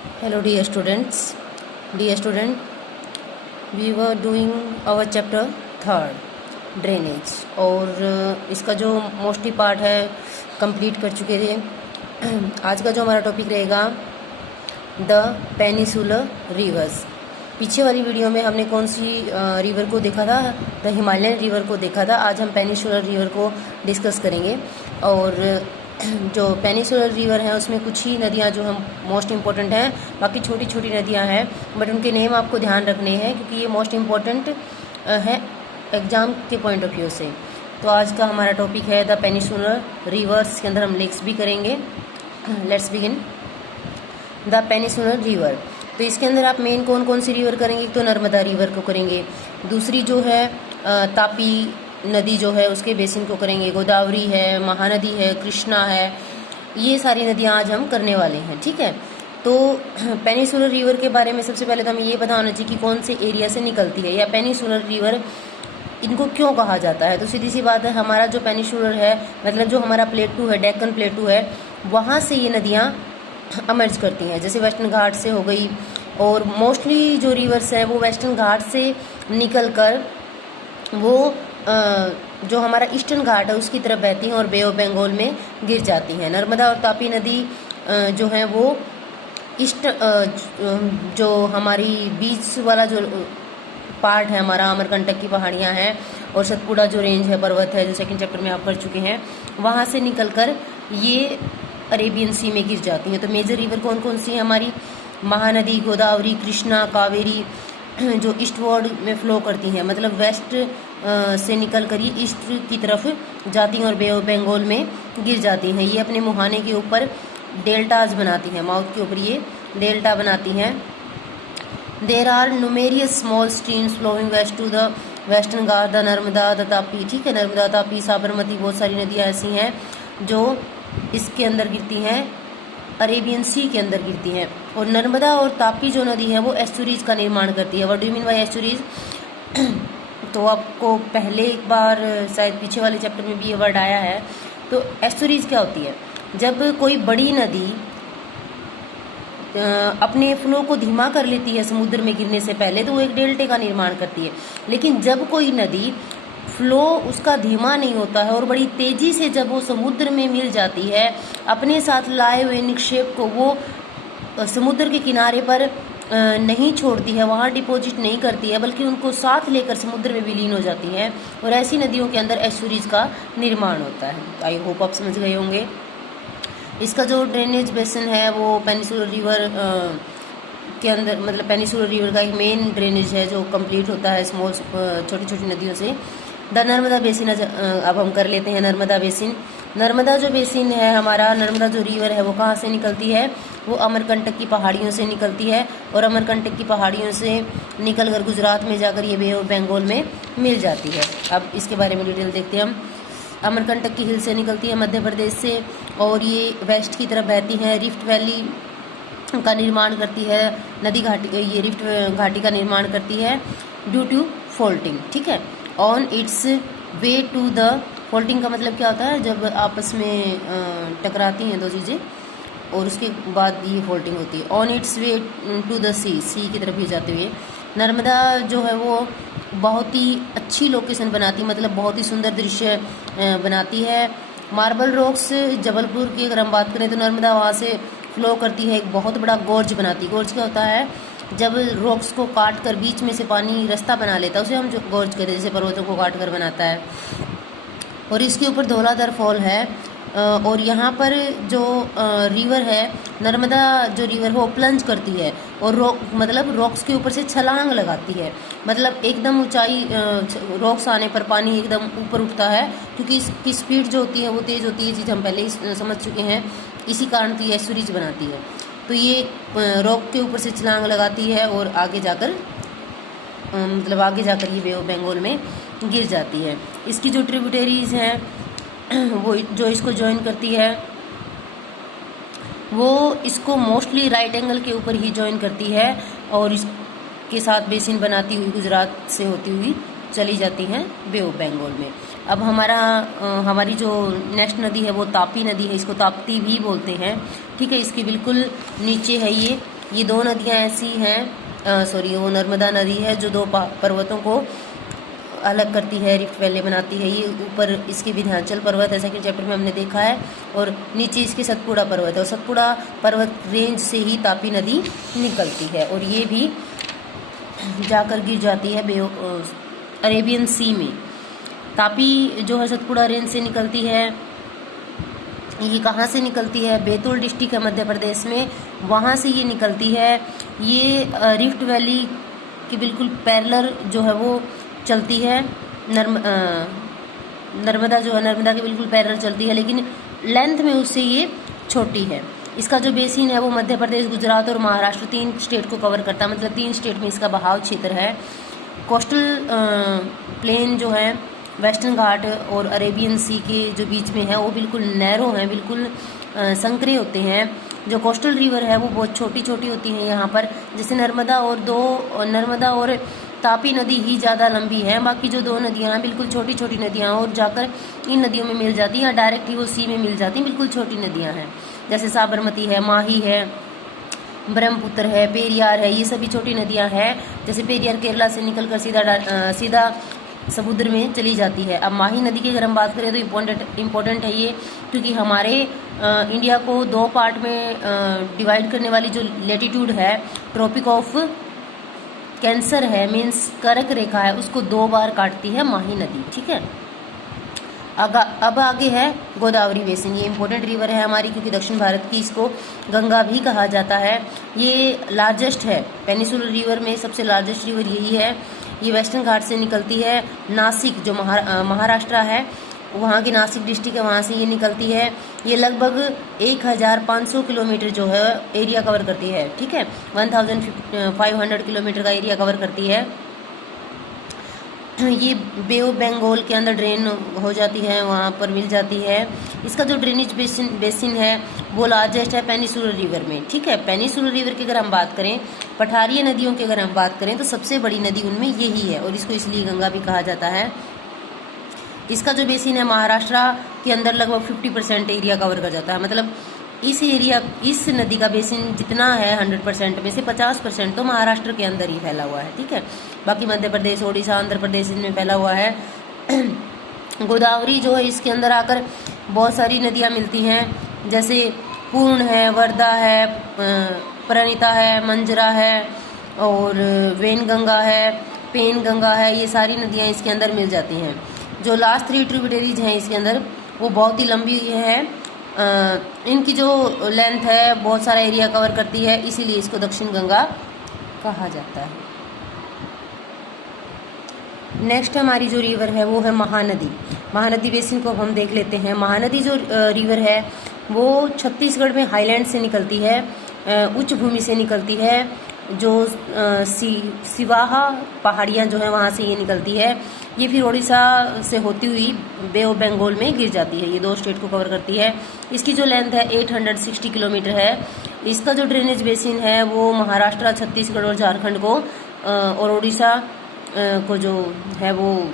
Hello dear students. Dear student, we were doing our chapter third drainage और इसका जो mostly part है complete कर चुके थे। आज का जो हमारा टॉपिक रहेगा द पेनिसुलर रिवर्स। पीछे वाली वीडियो में हमने कौन सी रिवर को देखा था? द हिमालयन रिवर को देखा था। आज हम पेनिसुलर रिवर को डिस्कस करेंगे और जो पेनिसुलर रिवर है उसमें कुछ ही नदियाँ जो हम मोस्ट इम्पोर्टेंट हैं, बाकी छोटी छोटी नदियाँ हैं बट उनके नेम आपको ध्यान रखने हैं क्योंकि ये मोस्ट इम्पोर्टेंट है एग्ज़ाम के पॉइंट ऑफ व्यू से। तो आज का हमारा टॉपिक है द पेनिसुलर रिवर्स, के अंदर हम लेक्स भी करेंगे। Let's begin the peninsular river. तो इसके अंदर आप मेन कौन कौन सी रिवर करेंगे? तो नर्मदा रिवर को करेंगे, दूसरी जो है तापी नदी जो है उसके बेसिन को करेंगे, गोदावरी है, महानदी है, कृष्णा है, ये सारी नदियाँ आज हम करने वाले हैं। ठीक है, तो पेनिसुलर रिवर के बारे में सबसे पहले तो हमें ये पता होना चाहिए कि कौन से एरिया से निकलती है या पेनिसुलर रिवर इनको क्यों कहा जाता है। तो सीधी सी बात है, हमारा जो पेनिसुलर है मतलब जो हमारा प्लेटू है, डेक्कन प्लेटू है, वहाँ से ये नदियाँ अमर्ज करती हैं। जैसे वेस्टर्न घाट से हो गई और मोस्टली जो रिवर्स हैं वो वेस्टर्न घाट से निकल कर वो जो हमारा ईस्टर्न घाट है उसकी तरफ बहती हैं और बे ऑफ बंगाल में गिर जाती हैं। नर्मदा और तापी नदी जो है वो ईस्ट जो हमारी बीच वाला जो पार्ट है हमारा, अमरकंटक की पहाड़ियाँ हैं और सतपुड़ा जो रेंज है, पर्वत है, जो सेकंड चैप्टर में आप पढ़ चुके हैं, वहाँ से निकलकर ये अरेबियन सी में गिर जाती हैं। तो मेजर रिवर कौन कौन सी है हमारी? महानदी, गोदावरी, कृष्णा, कावेरी जो ईस्टवर्ड में फ्लो करती हैं, मतलब वेस्ट से निकल कर ये ईस्ट की तरफ जाती हैं और बे ऑफ बंगाल में गिर जाती हैं। ये अपने मुहाने के ऊपर डेल्टाज बनाती हैं, माउथ के ऊपर ये डेल्टा बनाती हैं। There are numerous small streams flowing west to the Western Ghat, the Narmada, the Tapi. ठीक है, नर्मदा, तापी, साबरमती, बहुत सारी नदियाँ ऐसी हैं जो इसके अंदर गिरती हैं, अरेबियन सी के अंदर गिरती हैं। और नर्मदा और तापी जो नदी है वो एस्चुरीज का निर्माण करती है। What do you mean by estuaries? तो आपको पहले एक बार शायद पीछे वाले चैप्टर में भी ये वर्ड आया है। तो एस्चुरीज क्या होती है? जब कोई बड़ी नदी अपने फ्लो को धीमा कर लेती है समुद्र में गिरने से पहले तो वो एक डेल्टे का निर्माण करती है। लेकिन जब कोई नदी फ्लो उसका धीमा नहीं होता है और बड़ी तेजी से जब वो समुद्र में मिल जाती है, अपने साथ लाए हुए निक्षेप को वो समुद्र के किनारे पर नहीं छोड़ती है, वहाँ डिपॉजिट नहीं करती है, बल्कि उनको साथ लेकर समुद्र में विलीन हो जाती है और ऐसी नदियों के अंदर एस्चुरीज का निर्माण होता है। आई होप आप समझ गए होंगे। इसका जो ड्रेनेज बेसिन है वो पेनिसुलर रिवर के अंदर, मतलब पेनिसुलर रिवर का एक मेन ड्रेनेज है जो कंप्लीट होता है स्मॉल छोटी छोटी नदियों से। द नर्मदा बेसिन अब हम कर लेते हैं नर्मदा बेसिन। नर्मदा जो बेसिन है हमारा, नर्मदा जो रिवर है वो कहाँ से निकलती है? वो अमरकंटक की पहाड़ियों से निकलती है और अमरकंटक की पहाड़ियों से निकलकर गुजरात में जाकर ये बे ऑफ बंगाल में मिल जाती है। अब इसके बारे में डिटेल देखते हैं हम। अमरकंटक की हिल से निकलती है मध्य प्रदेश से और ये वेस्ट की तरफ बहती है, रिफ्ट वैली का निर्माण करती है, नदी घाटी, ये रिफ्ट घाटी का निर्माण करती है ड्यू टू फोल्टिंग। ठीक है, on its way to the, faulting का मतलब क्या होता है? जब आपस में टकराती हैं दो चीज़ें और उसके बाद ये फोल्टिंग होती है। On its way to the sea, sea की तरफ ही जाते हुए नर्मदा जो है वो बहुत ही अच्छी लोकेशन बनाती, मतलब बहुत ही सुंदर दृश्य बनाती है। मार्बल रॉक्स, जबलपुर की अगर हम बात करें तो नर्मदा वहाँ से फ्लो करती है, एक बहुत बड़ा गोर्ज बनाती है। गोर्ज क्या होता है? जब रॉक्स को काट कर बीच में से पानी रास्ता बना लेता है उसे हम जो गोर्ज कहते हैं, जैसे पर्वतों को काट कर बनाता है। और इसके ऊपर धौलाधर फॉल है और यहाँ पर जो रिवर है नर्मदा जो रिवर वो प्लंज करती है और मतलब रॉक्स के ऊपर से छलांग लगाती है, मतलब एकदम ऊंचाई रॉक्स आने पर पानी एकदम ऊपर उठता है क्योंकि इसकी स्पीड जो होती है वो तेज़ होती है। चीज़ हम पहले ही समझ चुके हैं, इसी कारण तो ये एस्चुरीज बनाती है। तो ये रॉक के ऊपर से छलांग लगाती है और आगे जाकर मतलब आगे जाकर ये बे ऑफ बंगाल में गिर जाती है। इसकी जो ट्रिब्यूटरीज हैं वो जो इसको ज्वाइन करती है वो इसको मोस्टली राइट एंगल के ऊपर ही ज्वाइन करती है और इसके साथ बेसिन बनाती हुई गुजरात से होती हुई चली जाती हैं बे ऑफ बंगाल में। अब हमारी जो नेक्स्ट नदी है वो तापी नदी है, इसको ताप्ती भी बोलते हैं। ठीक है, इसके बिल्कुल नीचे है ये ये दो नदियाँ ऐसी हैं, सॉरी वो नर्मदा नदी है जो दो पर्वतों को अलग करती है, रिफ्ट वैली बनाती है। ये ऊपर इसके विंध्याचल पर्वत है, सेकंड चैप्टर में हमने देखा है, और नीचे इसके सतपुड़ा पर्वत है, और सतपुड़ा पर्वत रेंज से ही तापी नदी निकलती है, और ये भी जाकर गिर जाती है अरेबियन सी में। तापी जो है सतपुड़ा रेंज से निकलती है। ये कहाँ से निकलती है? बैतूल डिस्ट्रिक्ट है मध्य प्रदेश में, वहाँ से ये निकलती है। ये रिफ्ट वैली के बिल्कुल पैरेलल जो है वो चलती है। नर्मदा जो है नर्मदा के बिल्कुल पैरेलल चलती है, लेकिन लेंथ में उससे ये छोटी है। इसका जो बेसिन है वो मध्य प्रदेश, गुजरात और महाराष्ट्र 3 स्टेट को कवर करता है, मतलब 3 स्टेट में इसका बहाव क्षेत्र है। कोस्टल प्लेन जो है वेस्टर्न घाट और अरेबियन सी के जो बीच में है वो बिल्कुल नैरो हैं, बिल्कुल संकरे होते हैं। जो कोस्टल रिवर है वो बहुत छोटी छोटी होती हैं यहाँ पर, जैसे नर्मदा और तापी नदी ही ज़्यादा लंबी है, बाकी जो 2 नदियाँ हैं बिल्कुल छोटी छोटी नदियाँ, और जाकर इन नदियों में मिल जाती हैं, डायरेक्ट ही वो सी में मिल जाती हैं, बिल्कुल छोटी नदियाँ हैं। जैसे साबरमती है, माही है, ब्रह्मपुत्र है, पेरियार है, ये सभी छोटी नदियाँ हैं। जैसे पेरियार केरला से निकलकर सीधा समुद्र में चली जाती है। अब माही नदी की अगर हम बात करें तो इम्पोर्टेंट है ये, क्योंकि हमारे इंडिया को 2 पार्ट में डिवाइड करने वाली जो लेटीट्यूड है, ट्रॉपिक ऑफ कैंसर है, मीन्स कर्क रेखा है, उसको 2 बार काटती है माही नदी। ठीक है, अब आगे है गोदावरी बेसिन। ये इंपॉर्टेंट रिवर है हमारी, क्योंकि दक्षिण भारत की इसको गंगा भी कहा जाता है। ये लार्जेस्ट है, पेनिसुलर रिवर में सबसे लार्जेस्ट रिवर यही है। ये वेस्टर्न घाट से निकलती है। नासिक जो महाराष्ट्र है, वहाँ की नासिक डिस्ट्रिक्ट है, वहाँ से ये निकलती है। ये लगभग 1500 किलोमीटर जो है एरिया कवर करती है। ठीक है, 1500 किलोमीटर का एरिया कवर करती है। ये बे ऑफ बंगाल के अंदर ड्रेन हो जाती है, वहाँ पर मिल जाती है। इसका जो ड्रेनेज बेसिन है वो लार्जेस्ट है पेनिसुलर रिवर में। ठीक है, पेनिसुलर रिवर की अगर हम बात करें, पठारीय नदियों की अगर हम बात करें, तो सबसे बड़ी नदी उनमें यही है, और इसको इसलिए गंगा भी कहा जाता है। इसका जो बेसिन है महाराष्ट्र के अंदर लगभग 50% एरिया कवर कर जाता है, मतलब इस नदी का बेसिन जितना है 100% में से 50% तो महाराष्ट्र के अंदर ही फैला हुआ है। ठीक है, बाकी मध्य प्रदेश, ओडिशा, आंध्र प्रदेश इनमें फैला हुआ है। गोदावरी जो है इसके अंदर आकर बहुत सारी नदियाँ मिलती हैं, जैसे पूर्ण है, वर्धा है, प्रणिता है, मंजरा है, और वेनगंगा है, पेनगंगा है। ये सारी नदियाँ इसके अंदर मिल जाती हैं। जो लास्ट 3 ट्रिब्यूटरीज हैं इसके अंदर वो बहुत ही लंबी है। इनकी जो लेंथ है बहुत सारा एरिया कवर करती है, इसीलिए इसको दक्षिण गंगा कहा जाता है। नेक्स्ट हमारी जो रिवर है वो है महानदी। महानदी बेसिन को हम देख लेते हैं। महानदी जो रिवर है वो छत्तीसगढ़ में हाईलैंड से निकलती है, उच्च भूमि से निकलती है। जो सिवाहा पहाड़ियाँ जो है वहाँ से ये निकलती है। ये फिर उड़ीसा से होती हुई बे ऑफ बंगाल में गिर जाती है। ये 2 स्टेट को कवर करती है। इसकी जो लेंथ है 860 किलोमीटर है। इसका जो ड्रेनेज बेसिन है वो महाराष्ट्र, छत्तीसगढ़ और झारखंड को और उड़ीसा को जो है वो,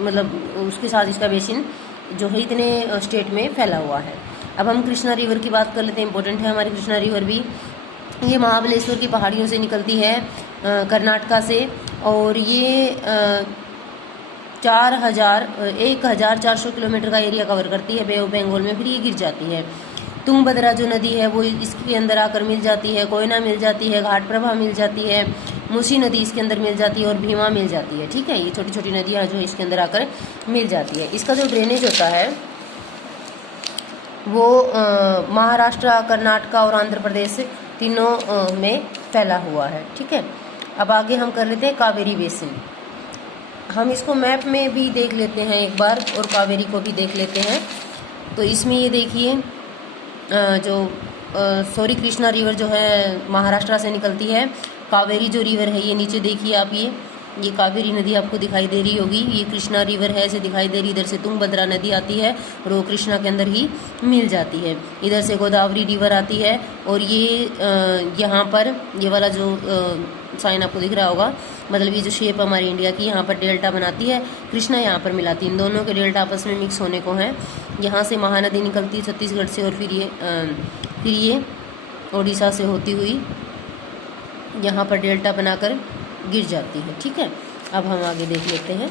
मतलब उसके साथ इसका बेसिन जो है इतने स्टेट में फैला हुआ है। अब हम कृष्णा रिवर की बात कर लेते हैं। इंपॉर्टेंट है हमारी कृष्णा रिवर भी। ये महाबलेश्वर की पहाड़ियों से निकलती है, कर्नाटका से, और ये 1400 किलोमीटर का एरिया कवर करती है बे ऑफ बंगाल में, फिर ये गिर जाती है। तुंगभद्रा जो नदी है वो इसके अंदर आकर मिल जाती है, कोयना मिल जाती है, घाटप्रभा मिल जाती है, मूसी नदी इसके अंदर मिल जाती है, और भीमा मिल जाती है। ठीक है, ये छोटी छोटी नदियाँ जो इसके अंदर आकर मिल जाती है। इसका जो ड्रेनेज होता है वो महाराष्ट्र, कर्नाटका और आंध्र प्रदेश तीनों में फैला हुआ है। ठीक है, अब आगे हम कर लेते हैं कावेरी बेसिन। हम इसको मैप में भी देख लेते हैं एक बार, और कावेरी को भी देख लेते हैं। तो इसमें ये देखिए कृष्णा रिवर जो है महाराष्ट्र से निकलती है। कावेरी जो रिवर है ये नीचे देखिए आप, ये कावेरी नदी आपको दिखाई दे रही होगी। ये कृष्णा रिवर है ऐसे दिखाई दे रही। इधर से तुंगभद्रा नदी आती है और वो कृष्णा के अंदर ही मिल जाती है। इधर से गोदावरी रिवर आती है, और ये यहाँ पर ये वाला जो साइन आपको दिख रहा होगा, मतलब ये जो शेप हमारी इंडिया की यहाँ पर डेल्टा बनाती है, कृष्णा यहाँ पर मिलाती है। इन दोनों के डेल्टा आपस में मिक्स होने को हैं। यहाँ से महानदी निकलती है छत्तीसगढ़ से, और फिर ये उड़ीसा से होती हुई यहाँ पर डेल्टा बनाकर गिर जाती है। ठीक है, अब हम आगे देख लेते हैं।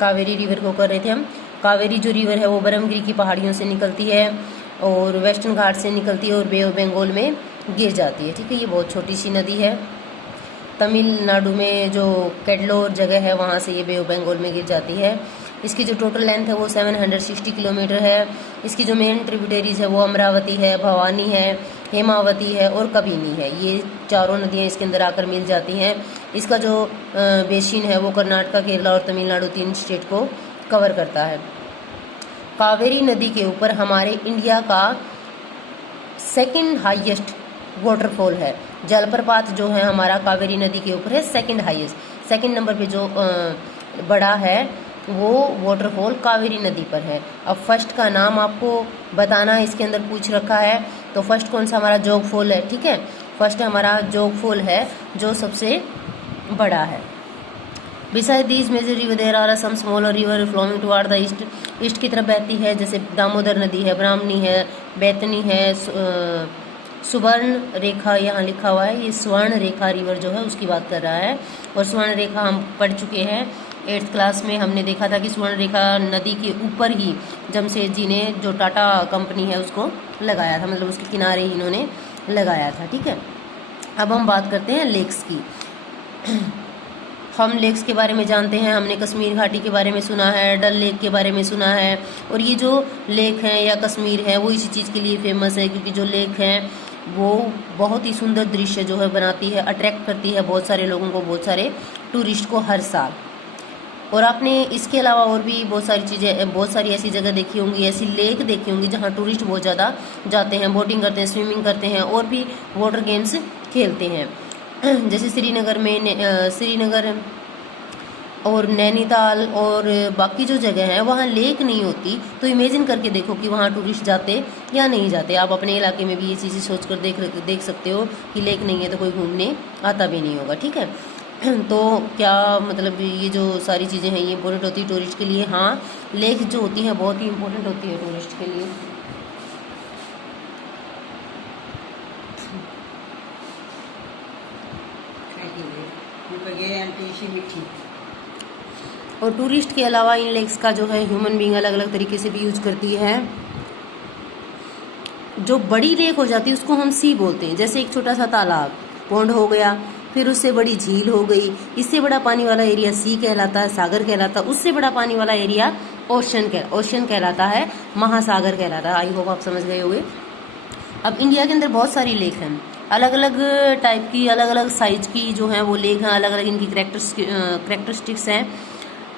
कावेरी रिवर को कर रहे थे हम। कावेरी जो रिवर है वो बरमगिरी की पहाड़ियों से निकलती है और वेस्टर्न घाट से निकलती है और बे ऑफ बंगाल में गिर जाती है। ठीक है, ये बहुत छोटी सी नदी है। तमिलनाडु में जो कैडलोर जगह है वहाँ से ये बे ऑफ बंगाल में गिर जाती है। इसकी जो टोटल लेंथ है वो 760 किलोमीटर है। इसकी जो मेन ट्रिब्यूटरीज है वो अमरावती है, भवानी है, हेमावती है और कबिनी है। ये चारों नदियाँ इसके अंदर आकर मिल जाती हैं। इसका जो बेसिन है वो कर्नाटका, केरला और तमिलनाडु 3 स्टेट को कवर करता है। कावेरी नदी के ऊपर हमारे इंडिया का सेकंड हाईएस्ट वाटरफॉल है। जलप्रपात जो है हमारा कावेरी नदी के ऊपर है सेकंड हाईएस्ट। सेकंड नंबर पे जो बड़ा है वो वाटरफॉल कावेरी नदी पर है। अब फर्स्ट का नाम आपको बताना है, इसके अंदर पूछ रखा है। तो फर्स्ट कौन सा हमारा जोग फॉल है। ठीक है, फर्स्ट हमारा जोग फॉल है जो सबसे बड़ा है। Beside these major river there are some smaller river flowing toward the east. East की तरफ बहती है, जैसे दामोदर नदी है, ब्राह्मणी है, बैतनी है, सुवर्ण रेखा यहाँ लिखा हुआ है। ये स्वर्ण रेखा रिवर जो है उसकी बात कर रहा है। और स्वर्ण रेखा हम पढ़ चुके हैं 8th क्लास में। हमने देखा था कि स्वर्ण रेखा नदी के ऊपर ही जमशेद जी ने जो टाटा कंपनी है उसको लगाया था, मतलब उसके किनारे ही इन्होंने लगाया था। ठीक है, अब हम बात करते हैं लेक्स की। हम लेक्स के बारे में जानते हैं। हमने कश्मीर घाटी के बारे में सुना है, डल लेक के बारे में सुना है। और ये जो लेक है या कश्मीर है वो इसी चीज़ के लिए फेमस है, क्योंकि जो लेक है वो बहुत ही सुंदर दृश्य जो है बनाती है, अट्रैक्ट करती है बहुत सारे लोगों को, बहुत सारे टूरिस्ट को हर साल। और आपने इसके अलावा और भी बहुत सारी चीज़ें, बहुत सारी ऐसी जगह देखी होंगी, ऐसी लेक देखी होंगी जहाँ टूरिस्ट बहुत ज़्यादा जाते हैं, बोटिंग करते हैं, स्विमिंग करते हैं और भी वाटर गेम्स खेलते हैं। जैसे श्रीनगर में श्रीनगर और नैनीताल और बाकी जो जगह है वहाँ लेक नहीं होती, तो इमेजिन करके देखो कि वहाँ टूरिस्ट जाते या नहीं जाते। आप अपने इलाके में भी ये चीज़ें सोच कर देख सकते हो कि लेक नहीं है तो कोई घूमने आता भी नहीं होगा। ठीक है, तो क्या मतलब ये जो सारी चीज़ें हैं ये इम्पोर्टेंट होती है टूरिस्ट के लिए। हाँ, लेक जो होती हैं बहुत ही इम्पोर्टेंट होती है टूरिस्ट के लिए। और टूरिस्ट के अलावा इन लेक्स का जो है ह्यूमन बीइंग अलग अलग तरीके से भी यूज करती है। जो बड़ी लेक हो जाती है उसको हम सी बोलते हैं। जैसे एक छोटा सा तालाब पौंड हो गया, फिर उससे बड़ी झील हो गई, इससे बड़ा पानी वाला एरिया सी कहलाता है, सागर कहलाता है। उससे बड़ा पानी वाला एरिया ओशन कहलाता है, महासागर कहलाता है। आई होप आप समझ गए होंगे। अब इंडिया के अंदर बहुत सारी लेक हैं, अलग अलग टाइप की, अलग अलग साइज की जो हैं वो लेक हैं, अलग अलग इनकी करेक्टरिस्टिक्स हैं।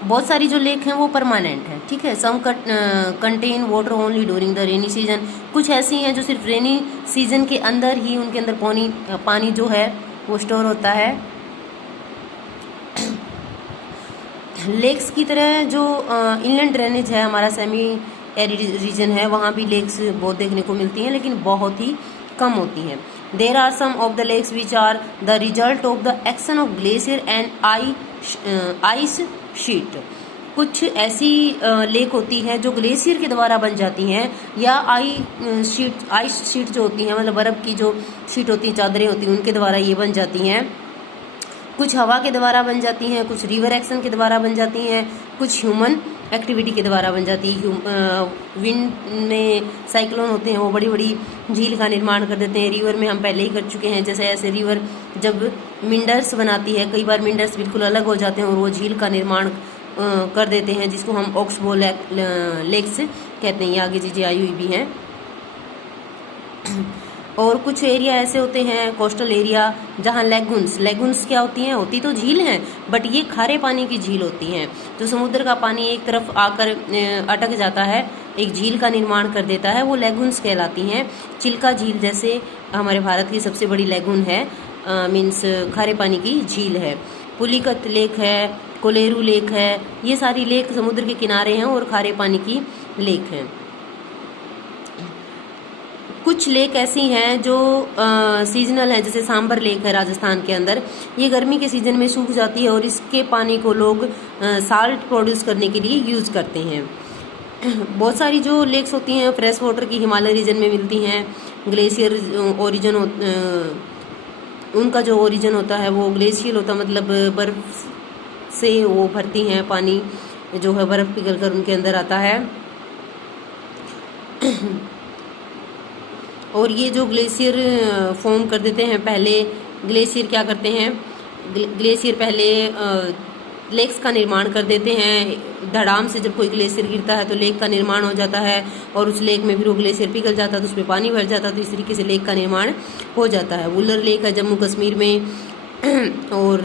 बहुत सारी जो लेक हैं वो परमानेंट है। ठीक है, some contain water only during the rainy season. कुछ ऐसी हैं जो सिर्फ रेनी सीजन के अंदर ही उनके अंदर पानी जो है वो स्टोर होता है। लेक्स की तरह जो इनलैंड ड्रेनेज है, हमारा सेमी एरिड रीजन है, वहाँ भी लेक्स बहुत देखने को मिलती हैं, लेकिन बहुत ही कम होती हैं। There are some of the lakes which are the result of the action of glacier and ice sheet. कुछ ऐसी लेक होती हैं जो ग्लेशियर के द्वारा बन जाती हैं, या आइस शीट जो होती हैं, मतलब बर्फ की जो शीट होती है, चादरें होती हैं, उनके द्वारा ये बन जाती हैं। कुछ हवा के द्वारा बन जाती हैं, कुछ रिवर एक्शन के द्वारा बन जाती हैं, कुछ ह्यूमन एक्टिविटी के द्वारा बन जाती है। विंड में साइक्लोन होते हैं, वो बड़ी बड़ी झील का निर्माण कर देते हैं। रिवर में हम पहले ही कर चुके हैं, जैसे ऐसे रिवर जब मिंडर्स बनाती है, कई बार मिंडर्स बिल्कुल अलग हो जाते हैं और वो झील का निर्माण कर देते हैं, जिसको हम ऑक्सबो लेक्स कहते हैं। ये आगे चीज़ें आई हुई भी हैं। और कुछ एरिया ऐसे होते हैं कोस्टल एरिया जहाँ लेगुन्स क्या होती हैं, होती तो झील हैं बट ये खारे पानी की झील होती हैं। जो समुद्र का पानी एक तरफ आकर अटक जाता है, एक झील का निर्माण कर देता है, वो लेगुन्स कहलाती हैं। चिल्का झील जैसे हमारे भारत की सबसे बड़ी लेगुन है, मीन्स खारे पानी की झील है। पुलिकत लेक है, कोलेरू लेक है, ये सारी लेक समुद्र के किनारे हैं और खारे पानी की लेक हैं। कुछ लेक ऐसी हैं जो सीजनल हैं, जैसे सांबर लेक है राजस्थान के अंदर। ये गर्मी के सीजन में सूख जाती है और इसके पानी को लोग साल्ट प्रोड्यूस करने के लिए यूज करते हैं। बहुत सारी जो लेक्स होती हैं फ्रेश वाटर की हिमालय रीजन में मिलती हैं, ग्लेशियर ओरिजिन उनका जो ओरिजिन होता है वो ग्लेशियल होता, मतलब बर्फ से वो भरती हैं, पानी जो है बर्फ पिघल कर उनके अंदर आता है। और ये जो ग्लेशियर फॉर्म कर देते हैं, पहले ग्लेशियर क्या करते हैं, ग्लेशियर पहले लेक्स का निर्माण कर देते हैं। धड़ाम से जब कोई ग्लेशियर गिरता है तो लेक का निर्माण हो जाता है, और उस लेक में फिर वो ग्लेशियर पिघल जाता है तो उसमें पानी भर जाता है, तो इस तरीके से लेक का निर्माण हो जाता है। वुलर लेक है जम्मू कश्मीर में, और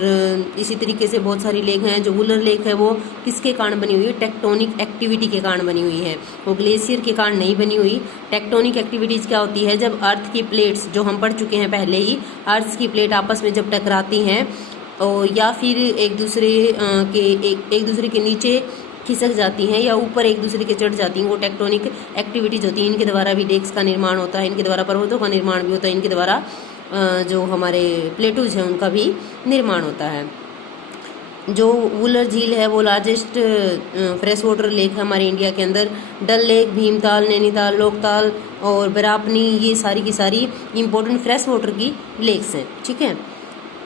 इसी तरीके से बहुत सारी लेक हैं। जो वुलर लेक है वो किसके कारण बनी हुई है, टेक्टोनिक एक्टिविटी के कारण बनी हुई है, वो ग्लेशियर के कारण नहीं बनी हुई। टेक्टोनिक एक्टिविटीज क्या होती है, जब अर्थ की प्लेट्स, जो हम पढ़ चुके हैं पहले ही, अर्थ की प्लेट आपस में जब टकराती हैं और या फिर एक दूसरे के नीचे खिसक जाती हैं या ऊपर एक दूसरे के चढ़ जाती हैं, वो टेक्टोनिक एक्टिविटीज होती हैं। इनके द्वारा भी लेक्स का निर्माण होता है, इनके द्वारा पर्वतों का निर्माण भी होता है, इनके द्वारा जो हमारे प्लेटूज हैं उनका भी निर्माण होता है। जो वुलर झील है वो लार्जेस्ट फ्रेश वाटर लेक है हमारे इंडिया के अंदर। डल लेक, भीमताल, नैनीताल, लोकताल और बरापनी, ये सारी की सारी इम्पोर्टेंट फ्रेश वाटर की लेक्स हैं, ठीक है।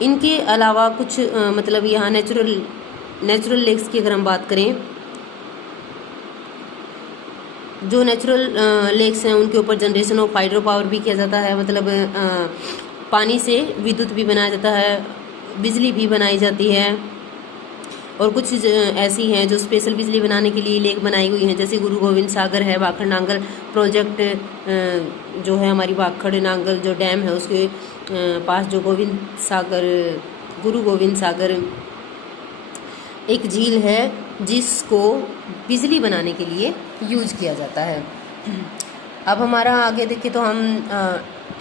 इनके अलावा कुछ मतलब यहाँ नेचुरल लेक्स की अगर हम बात करें, जो नेचुरल लेक्स हैं उनके ऊपर जनरेशन ऑफ हाइड्रो पावर भी किया जाता है, मतलब पानी से विद्युत भी बनाया जाता है, बिजली भी बनाई जाती है। और कुछ ऐसी हैं जो स्पेशल बिजली बनाने के लिए लेक बनाई हुई हैं, जैसे गुरु गोविंद सागर है, भाखड़ नांगल प्रोजेक्ट जो है हमारी भाखड़ नांगल जो डैम है उसके पास जो गुरु गोविंद सागर एक झील है जिसको बिजली बनाने के लिए यूज किया जाता है। अब हमारा आगे देखें तो हम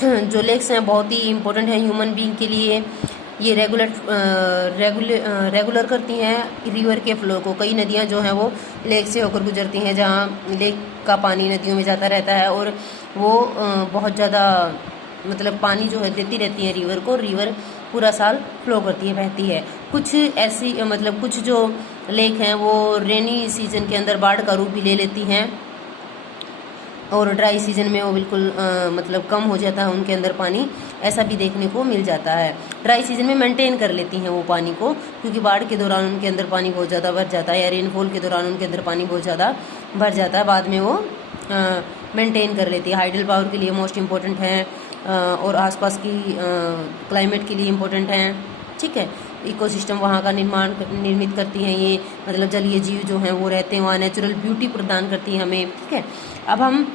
जो लेक्स हैं बहुत ही इम्पोर्टेंट हैं ह्यूमन बीइंग के लिए। ये रेगुलर करती हैं रिवर के फ्लो को। कई नदियां जो हैं वो लेक से होकर गुजरती हैं, जहां लेक का पानी नदियों में जाता रहता है और वो बहुत ज़्यादा मतलब पानी जो है देती रहती है रिवर को। रिवर पूरा साल फ्लो करती है, बहती है। कुछ ऐसी मतलब कुछ जो लेक हैं वो रेनी सीजन के अंदर बाढ़ का रूप भी ले लेती हैं, और ड्राई सीजन में वो बिल्कुल मतलब कम हो जाता है उनके अंदर पानी, ऐसा भी देखने को मिल जाता है। ड्राई सीजन में मेंटेन कर लेती हैं वो पानी को, क्योंकि बाढ़ के दौरान उनके अंदर पानी बहुत ज़्यादा भर जाता है, या रेनफॉल के दौरान उनके अंदर पानी बहुत ज़्यादा भर जाता है, बाद में वो मेंटेन कर लेती है। हाइडल पावर के लिए मोस्ट इम्पोर्टेंट है, और आसपास की क्लाइमेट के लिए इम्पोर्टेंट हैं, ठीक है। इकोसिस्टम वहाँ का निर्मित करती हैं ये, मतलब जलीय जीव जो हैं वो रहते हैं वहाँ, नेचुरल ब्यूटी प्रदान करती हैं हमें, ठीक है। अब हम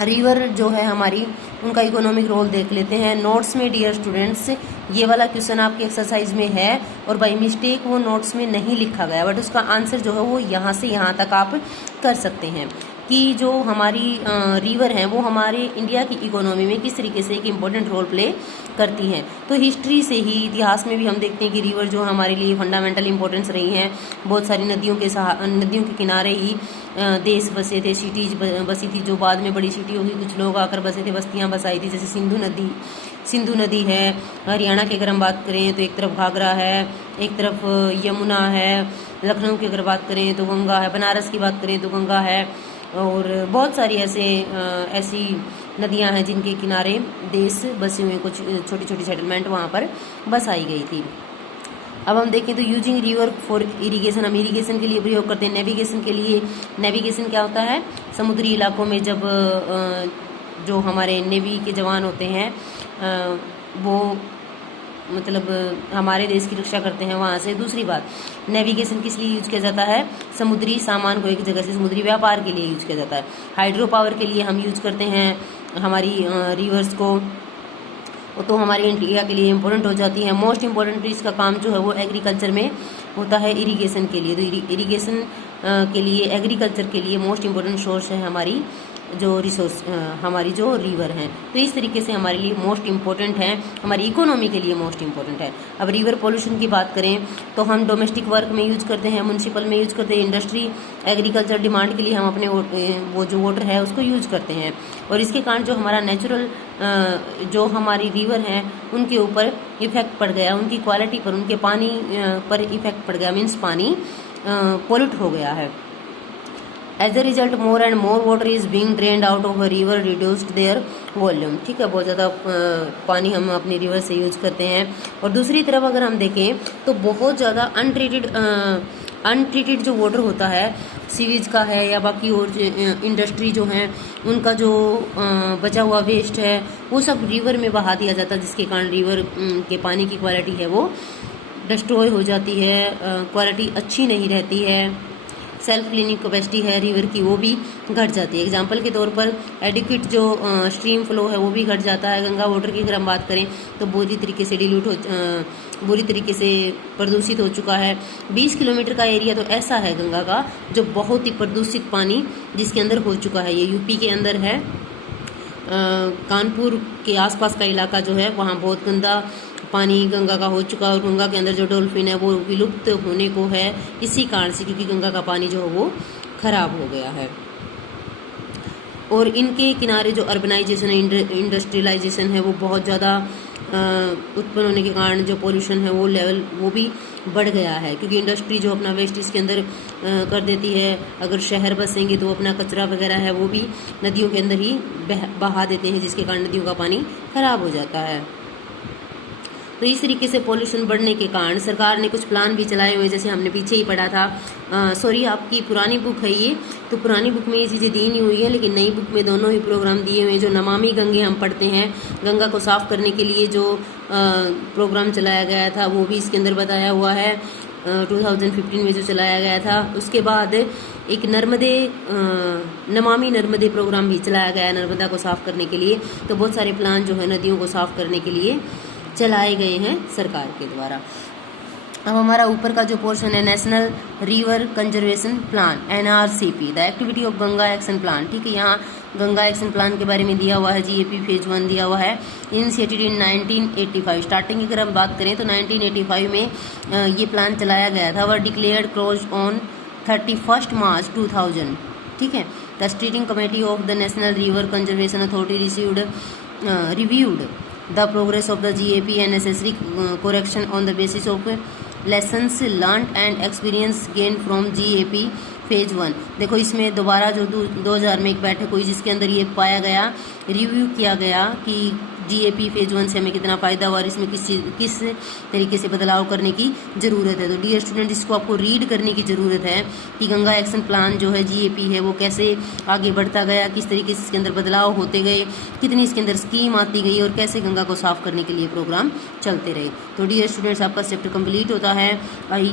रिवर जो है हमारी, उनका इकोनॉमिक रोल देख लेते हैं। नोट्स में डियर स्टूडेंट्स, ये वाला क्वेश्चन आपके एक्सरसाइज में है और बाई मिस्टेक वो नोट्स में नहीं लिखा गया, बट उसका आंसर जो है वो यहाँ से यहाँ तक आप कर सकते हैं कि जो हमारी रिवर हैं वो हमारे इंडिया की इकोनॉमी में किस तरीके से एक इम्पोर्टेंट रोल प्ले करती हैं। तो हिस्ट्री से ही, इतिहास में भी हम देखते हैं कि रिवर जो हमारे लिए फंडामेंटल इंपॉर्टेंस रही हैं। बहुत सारी नदियों के किनारे ही देश बसे थे, सिटीज बसी थी, जो बाद में बड़ी सिटी होगी। कुछ लोग आकर बसे थे, बस्तियां बसाई थी, जैसे सिंधु नदी है। हरियाणा की अगर हम बात करें तो एक तरफ घाघरा है, एक तरफ यमुना है। लखनऊ की अगर बात करें तो गंगा है, बनारस की बात करें तो गंगा है, और बहुत सारी ऐसी नदियां हैं जिनके किनारे देश बसे हुए, कुछ छोटी छोटी सेटलमेंट वहाँ पर बसाई गई थी। अब हम देखें तो यूजिंग रिवर फॉर इरिगेशन, हम इरिगेशन के लिए प्रयोग करते हैं। नेविगेशन के लिए, नेविगेशन क्या होता है, समुद्री इलाकों में जब जो हमारे नेवी के जवान होते हैं वो मतलब हमारे देश की रक्षा करते हैं वहाँ से। दूसरी बात, नेविगेशन किस लिए यूज किया जाता है, समुद्री सामान को एक जगह से समुद्री व्यापार के लिए यूज किया जाता है। हाइड्रो पावर के लिए हम यूज करते हैं हमारी रिवर्स को, तो हमारी इंडिया के लिए इम्पोर्टेंट हो जाती है। मोस्ट इम्पोर्टेंट इसका काम जो है वो एग्रीकल्चर में होता है, इरिगेशन के लिए। तो इरिगेशन के लिए, एग्रीकल्चर के लिए मोस्ट इम्पोर्टेंट सोर्स है हमारी जो रिसोर्स, हमारी जो रिवर हैं। तो इस तरीके से हमारे लिए मोस्ट इम्पोर्टेंट है, हमारी इकोनॉमी के लिए मोस्ट इम्पोर्टेंट है। अब रिवर पोल्यूशन की बात करें तो हम डोमेस्टिक वर्क में यूज करते हैं, म्यूनसिपल में यूज करते हैं, इंडस्ट्री, एग्रीकल्चर डिमांड के लिए हम अपने वो जो वाटर है उसको यूज करते हैं। और इसके कारण जो हमारा नेचुरल जो हमारी रिवर हैं उनके ऊपर इफेक्ट पड़ गया, उनकी क्वालिटी पर, उनके पानी पर इफेक्ट पड़ गया, मीन्स पानी पोल्यूट हो गया है। As a result more and more water is being drained out of a river reduced their volume. ठीक है, बहुत ज़्यादा पानी हम अपनी रिवर से यूज करते हैं। और दूसरी तरफ अगर हम देखें तो बहुत ज़्यादा अनट्रीटेड जो वाटर होता है, सीवेज का है या बाकी और इंडस्ट्री जो है उनका जो बचा हुआ वेस्ट है वो सब रिवर में बहा दिया जाता है, जिसके कारण रिवर के पानी की क्वालिटी है वो डिस्ट्रॉय हो जाती है, क्वालिटी अच्छी नहीं रहती है, सेल्फ क्लीनिंग कैपेसिटी है रिवर की वो भी घट जाती है। एग्जांपल के तौर पर एडिक्वेट जो स्ट्रीम फ्लो है वो भी घट जाता है। गंगा वाटर की अगर हम बात करें तो बुरी तरीके से बुरी तरीके से प्रदूषित हो चुका है। 20 किलोमीटर का एरिया तो ऐसा है गंगा का जो बहुत ही प्रदूषित पानी जिसके अंदर हो चुका है। ये यूपी के अंदर है, कानपुर के आसपास का इलाका जो है वहाँ बहुत गंदा पानी गंगा का हो चुका है। और गंगा के अंदर जो डॉल्फिन है वो विलुप्त होने को है इसी कारण से, क्योंकि गंगा का पानी जो है वो खराब हो गया है। और इनके किनारे जो अर्बनाइजेशन है, इंडस्ट्रियलाइजेशन है वो बहुत ज़्यादा उत्पन्न होने के कारण जो पोल्यूशन है वो लेवल वो भी बढ़ गया है, क्योंकि इंडस्ट्री जो अपना वेस्ट इसके अंदर कर देती है। अगर शहर बसेंगे तो अपना कचरा वगैरह है वो भी नदियों के अंदर ही बहा देते हैं, जिसके कारण नदियों का पानी खराब हो जाता है। तो इस तरीके से पॉल्यूशन बढ़ने के कारण सरकार ने कुछ प्लान भी चलाए हुए, जैसे हमने पीछे ही पढ़ा था। सॉरी, आपकी पुरानी बुक है ये, तो पुरानी बुक में ये चीज़ें दी नहीं हुई है, लेकिन नई बुक में दोनों ही प्रोग्राम दिए हुए हैं। जो नमामि गंगे हम पढ़ते हैं, गंगा को साफ करने के लिए जो प्रोग्राम चलाया गया था वो भी इसके अंदर बताया हुआ है। 2015 में जो चलाया गया था, उसके बाद एक नमामि नर्मदे प्रोग्राम भी चलाया गया नर्मदा को साफ करने के लिए। तो बहुत सारे प्लान जो है नदियों को साफ करने के लिए चलाए गए हैं सरकार के द्वारा। अब हमारा ऊपर का जो पोर्शन है, national river conservation plan NRCP, the activity of Ganga action plan. ठीक है, यहाँ गंगा एक्शन प्लान के बारे में दिया हुआ है। GAP फेज 1 दिया हुआ है, इनिशिएटेड इन 1985। स्टार्टिंग की अगर हम बात करें तो 1985 में ये प्लान चलाया गया था। वर डिक्लेयर्ड क्लोज ऑन 31 मार्च 2000। ठीक है, the steering committee of the national river conservation authority reviewed the progress of the GAP and necessary correction on the basis of lessons learned and experience gained from GAP phase 1। देखो इसमें दोबारा जो 2000 में एक बैठक हुई जिसके अंदर ये पाया गया, रिव्यू किया गया कि GAP फेज 1 से हमें कितना फ़ायदा हुआ और इसमें किस तरीके से बदलाव करने की ज़रूरत है। तो डियर स्टूडेंट, इसको आपको रीड करने की ज़रूरत है कि गंगा एक्शन प्लान जो है GAP है वो कैसे आगे बढ़ता गया, किस तरीके से इसके अंदर बदलाव होते गए, कितनी इसके अंदर स्कीम आती गई और कैसे गंगा को साफ करने के लिए प्रोग्राम चलते रहे। तो डियर स्टूडेंट्स, आपका चैप्टर कंप्लीट होता है। आई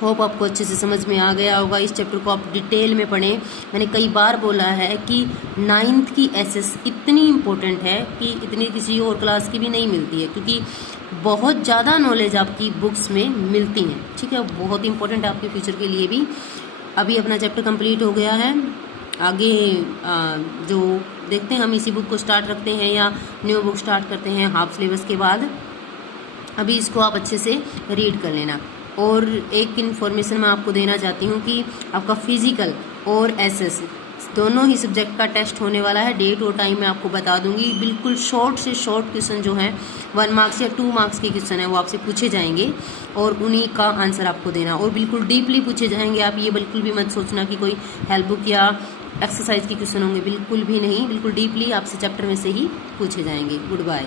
होप आपको अच्छे से समझ में आ गया होगा। इस चैप्टर को आप डिटेल में पढ़ें। मैंने कई बार बोला है कि 9th की SS इतनी इम्पोर्टेंट है कि इतनी किसी और क्लास की भी नहीं मिलती है, क्योंकि बहुत ज़्यादा नॉलेज आपकी बुक्स में मिलती हैं। ठीक है, बहुत इंपॉर्टेंट है आपके फ्यूचर के लिए भी। अभी अपना चैप्टर कंप्लीट हो गया है, आगे जो देखते हैं हम इसी बुक को स्टार्ट रखते हैं या न्यू बुक स्टार्ट करते हैं हाफ सिलेबस के बाद। अभी इसको आप अच्छे से रीड कर लेना। और एक इन्फॉर्मेशन मैं आपको देना चाहती हूँ कि आपका फिजिकल और SS दोनों ही सब्जेक्ट का टेस्ट होने वाला है। डेट और टाइम मैं आपको बता दूंगी। बिल्कुल शॉर्ट से शॉर्ट क्वेश्चन जो है 1 मार्क्स या 2 मार्क्स के क्वेश्चन है वो आपसे पूछे जाएंगे और उन्हीं का आंसर आपको देना, और बिल्कुल डीपली पूछे जाएंगे। आप ये बिल्कुल भी मत सोचना कि कोई हेल्प बुक या एक्सरसाइज के क्वेश्चन होंगे, बिल्कुल भी नहीं। बिल्कुल डीपली आपसे चैप्टर में से ही पूछे जाएंगे। Good bye.